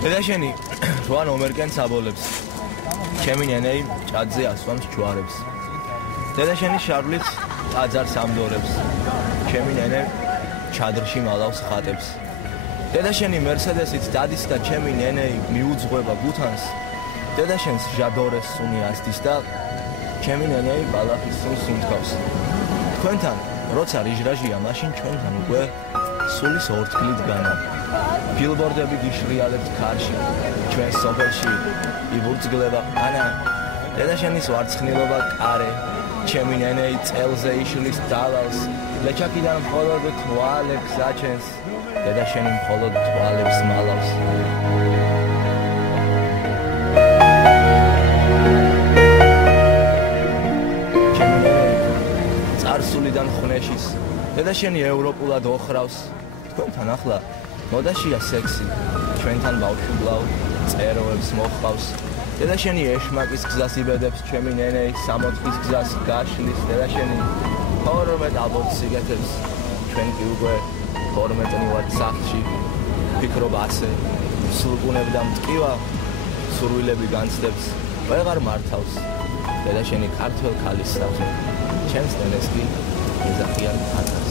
დედაშენი 8 ნომერკენ საბოლებს. ჩემი ნენეი ჭადზე ასვამს ჯვარებს. დედაშენი შარლიც აძარს ამდორებს. ჩემი ნენე ჩადრში მალავს ხატებს. დედაშენი მერსედესით დადის და ჩემი ნენეი მიუძღვება გუთანს. დედაშენს ჟადორეს სუნი ასდის და ჩემი ნენეი ბალახის სუნს უმთქავს. თქვენთან როცა რიჟრაჟია, მაშინ ჩვენთან უკვე სულის ორთქლით განა. ბილბორდები გიშრიალებთ ქარში, ჩვენ სოფელში იბურძგლება ყანა. დედაშენის ვარცხნილობა კარე, ჩემი ნენეი წელზე იშლის დალავს. ლეჩაკიდან მხოლოდ თვალებს აჩენს, დედაშენი მხოლოდ თვალებს მალავს. ჩემი ნენეი წარსულიდან ხნეშის, დედაშენი ევროპულად ოხრავს. თქვენთან ახლა მოდაშია სექსი, ჩვენთან ბავშვობლავ წეროებს მოხავს. დედაშენი ეშმაკის გზას იბედებს, ჩემი ნენეი 60-ის გზას გაშლის. დედაშენი 12 ალბათ სიგეთებს, ჩვენ კი უკვე 12 ვართ სახლში. ფიქრობ ასე, სულყუნებ და მტკივა, სურვილები განცდებს, ვეღარ მართავს. დედაშენი ქართველ ქალის სახე, ჩემს ნენეს კი ეზახიან ხატას.